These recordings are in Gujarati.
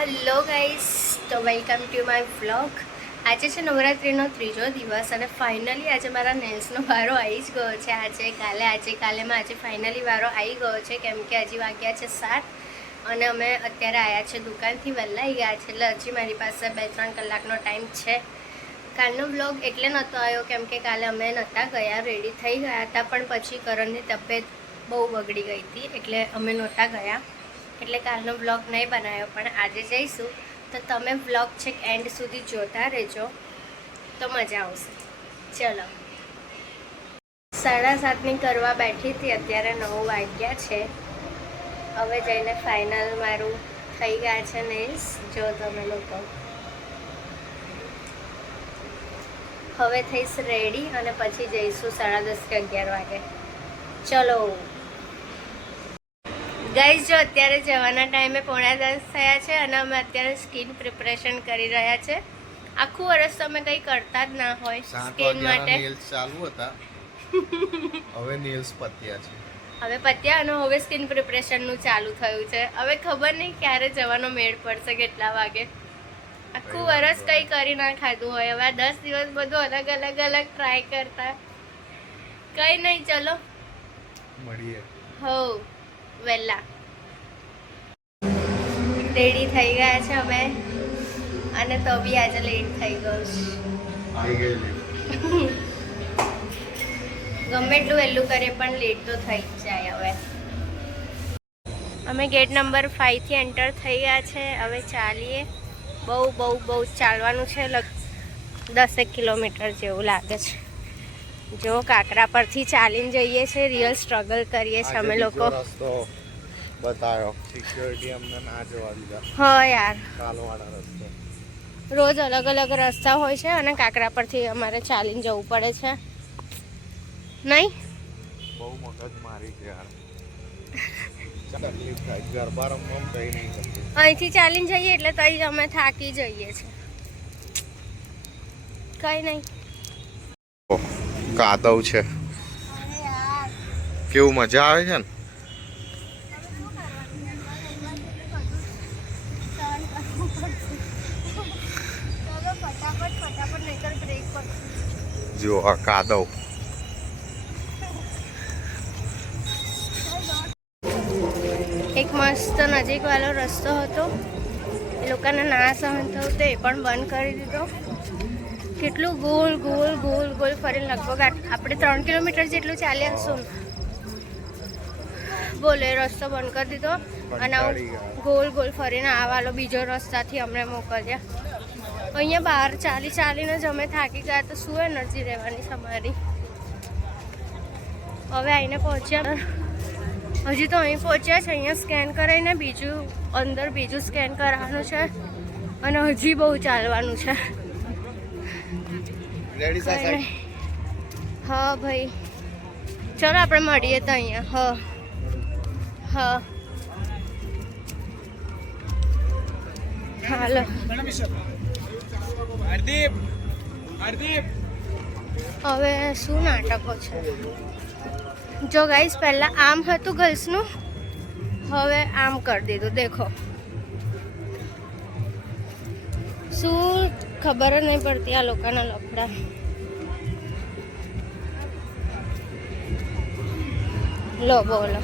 હેલો ગાઈસ, તો વેલકમ ટુ માય વ્લોગ. આજે છે નવરાત્રિનો ત્રીજો દિવસ અને ફાઇનલી આજે મારા નેલ્સનો વારો આવી જ ગયો છે. આજે ફાઇનલી વારો આવી ગયો છે, કેમ કે હજી વાગ્યા છે 7 અને અમે અત્યારે આવ્યા છે દુકાનથી વહેલા આવી ગયા છે, એટલે હજી મારી પાસે 2-3 કલાકનો ટાઈમ છે. કાલનો વ્લોગ એટલે નહોતો આવ્યો કેમ કે કાલે અમે નહોતા ગયા, રેડી થઈ ગયા હતા પણ પછી કરણની તબિયત બહુ બગડી ગઈ હતી એટલે અમે નહોતા ગયા, એટલે કાલનો વ્લોગ નહીં બનાવ્યો. પણ આજે જઈશું તો તમે વ્લોગ છેક એન્ડ સુધી જોતા રહેજો તો મજા આવશે. ચલો, 7:30ની કરવા બેઠી હતી, અત્યારે 9 વાગ્યા છે. હવે જઈને ફાઇનલ મારું થઈ ગયા છે નેલ્સ. જો તમે લોકો હવે થઈશ રેડી અને પછી જઈશું 10:30 કે 11 વાગે. ચલો ગાઈઝ, જો અત્યારે જવાના ટાઈમે 9:45 થયા છે અને અમે અત્યારે સ્કિન પ્રિપરેશન કરી રહ્યા છે. આખું વર્ષ તો અમે કંઈ કરતા જ ના હોય સ્કિન માટે. નેલ્સ ચાલુ હતા, હવે નેલ્સ પત્યા છે. હવે પત્યા અને હવે સ્કિન પ્રિપરેશનનું ચાલુ થયું છે. હવે ખબર નહીં ક્યારે જવાનો મેળ પડશે, કેટલા વાગે. આખું વર્ષ કંઈ કરી ના ખાધું હોય, હવે 10 દિવસ બધું અલગ અલગ ટ્રાય કરતા. કંઈ નહીં, ચલો મળીએ. હો વહેલા રેડી થઈ ગયા છે અમે, અને તો બી આજે લેટ થઈ ગયો છે. ગમે એટલું વહેલું કરીએ પણ લેટ તો થઈ જ જાય. હવે અમે ગેટ નંબર 5 થી એન્ટર થઈ ગયા છે. હવે ચાલીએ. બહુ ચાલવાનું છે, 10 કિલોમીટર જેવું લાગે છે. જો કાંકરા પરથી ચાલીને જઈએ છે, રિયલ સ્ટ્રગલ કરીએ છીએ અમે લોકો. બતાયો સિક્યોરિટી અમને ના જવા દીધા. હા યાર, કાલવાળા રસ્તો રોજ અલગ રસ્તા હોય છે અને કાંકરા પરથી અમારે ચાલીને જવું પડે છે. નહીં, બહુ મગજ મારી છે યાર. તકલીફ થાય, ગરબા રમવામાં કઈ નહીં કરતી. અહીંથી ચાલીને જઈએ એટલે તઈ અમે થાકી જઈએ છીએ. કઈ નહીં. કાદવ છે, કેવું મજા આવે છે ને. જો આ કાદવ. એક મસ્ત નજીક વાળો રસ્તો હતો, એ લોકોને ના સહન થયું તો એ પણ બંધ કરી દીધો. કેટલું ગોળ ફરીને લગભગ આપણે 3 કિલોમીટર જેટલું ચાલ્યા હશું. બોલે રસ્તો બંધ કરી દીધો અને ગોળ ફરીને આ વાળો બીજો રસ્તાથી અમને મોકલ્યા. અહીંયા બહાર ચાલીને જ અમે થાકી ગયા, તો શું એનર્જી રહેવાની તમારી. હવે આવીને પહોંચ્યા, હજી તો અહીં પહોંચ્યા છે. અહીંયા સ્કેન કરાવીને અંદર બીજું સ્કેન કરાવવાનું છે અને હજી બહુ ચાલવાનું છે. હા ભાઈ, ચલો આપણે મળીએ તો અહીંયા. હા હાલો. હવે શું નાટકો છે. જો ગાઈસ, પહેલાં આમ હતું ગર્લ્સનું, હવે આમ કરી દીધું. દેખો શું ખબર જ નહીં પડતી આ લોકોના લફડા. લો બોલો.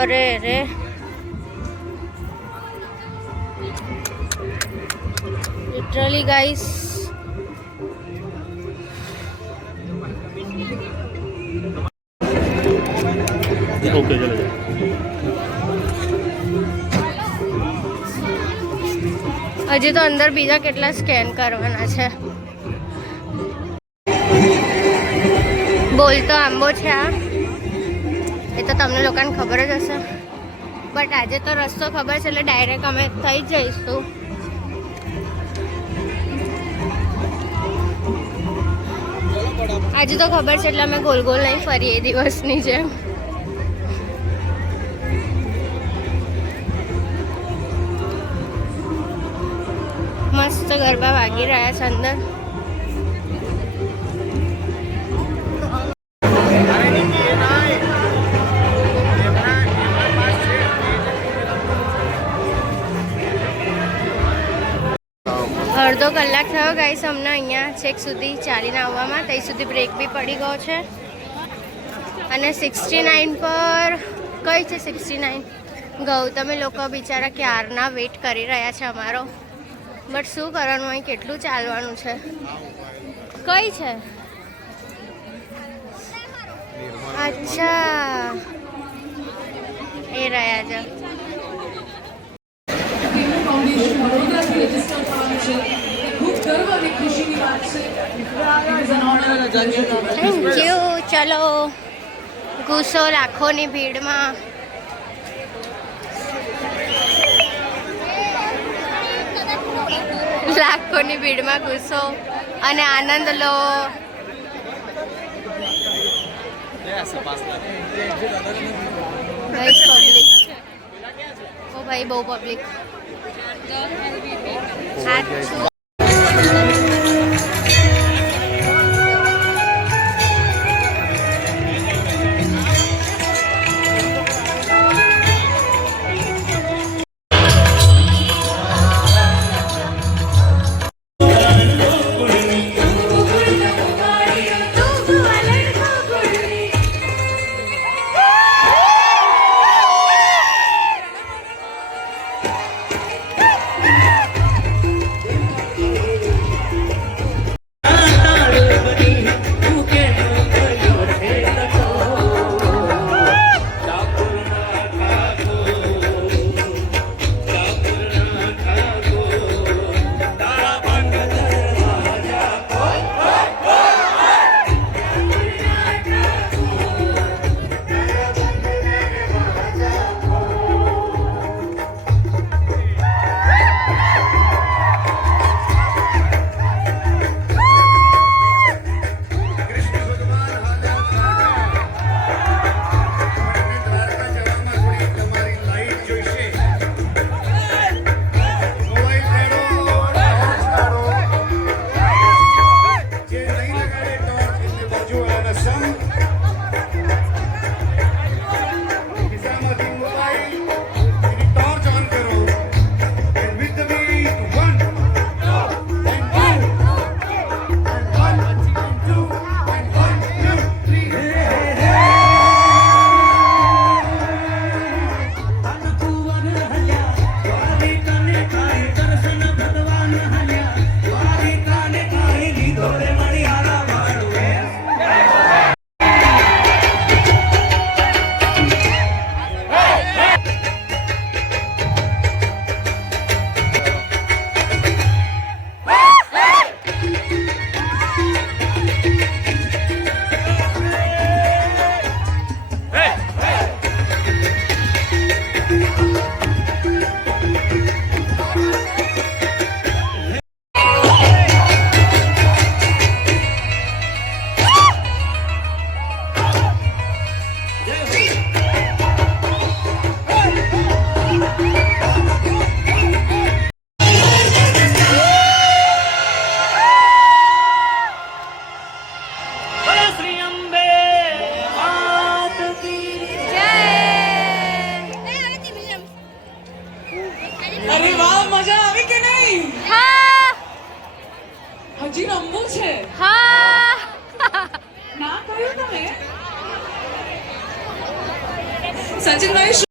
અરે લિટરલી ગાઈસ, ओके चले जाओ. હજી તો અંદર બીજા કેટલા સ્કેન કરવાના છે. બોલતો આંબો છે આ, એ તો તમને લોકોને ખબર જ હશે. બટ આજે તો રસ્તો ખબર છે એટલે ડાયરેક્ટ અમે થઈ જ જઈશું. આજે તો ખબર છે એટલે અમે ગોલ નહીં ફરીએ એ દિવસની જેમ. ગરબા વાગી રહ્યા છે અંદર. અડધો કલાક થયો ગાઈસ અમને અહીંયા છેક સુધી ચાલીને આવવામાં. ત્યાં સુધી બ્રેક બી પડી ગયો છે. અને 69 પર કઈ છે 69? ગૌતમે લોકો બિચારા ક્યારના વેઇટ કરી રહ્યા છે અમારો. બટ શું કરવાનું, અહીં કેટલું ચાલવાનું છે. કઈ છે? અચ્છા એ રહ્યા છે. Thank you. ચલો ઘૂસો લાખોની ભીડમાં. લાખોની ભીડમાં ઘૂસો અને આનંદ લો. પબ્લિક, ઓ ભાઈ બહુ પબ્લિક. હજી રમવું છે? હા. ના કહ્યું તમે? સચિનભાઈ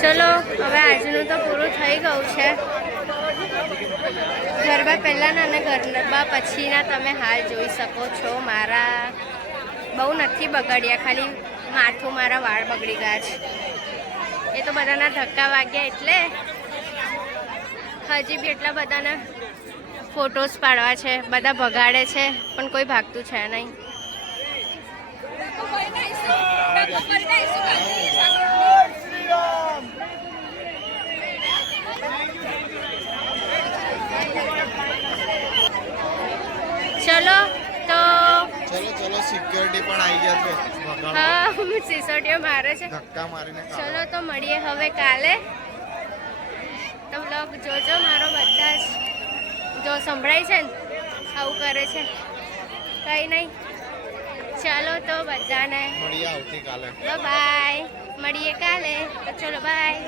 ચલો હવે આજનું તો પૂરું થઈ ગયું છે. ગરબા પહેલાંના અને ગરબા પછીના તમે હાલ જોઈ શકો છો. મારા બહુ નથી બગડ્યા, ખાલી માથું મારા વાળ બગડી ગયા છે. એ તો બધાના ધક્કા વાગ્યા એટલે હજી બી એટલા બધાના ફોટોસ પાડવા છે. બધા ભગાડે છે પણ કોઈ ભાગતું છે નહીં. ચલો તો ચલો સિક્યોરિટી પણ આવી ગયા છે ભગાડવા. હા સિસોટીઓ મારે છે. ધક્કા મારીને ચલો તો મળીએ હવે કાલે. તો બ્લોગ જોજો મારો બધા જ. જો સંભળાય છે ને આવું કરે છે કંઈ નહીં. ચાલો તો બધાને મળીએ આવતીકાલે. બાય. મળીએ કાલે. તો ચલો બાય.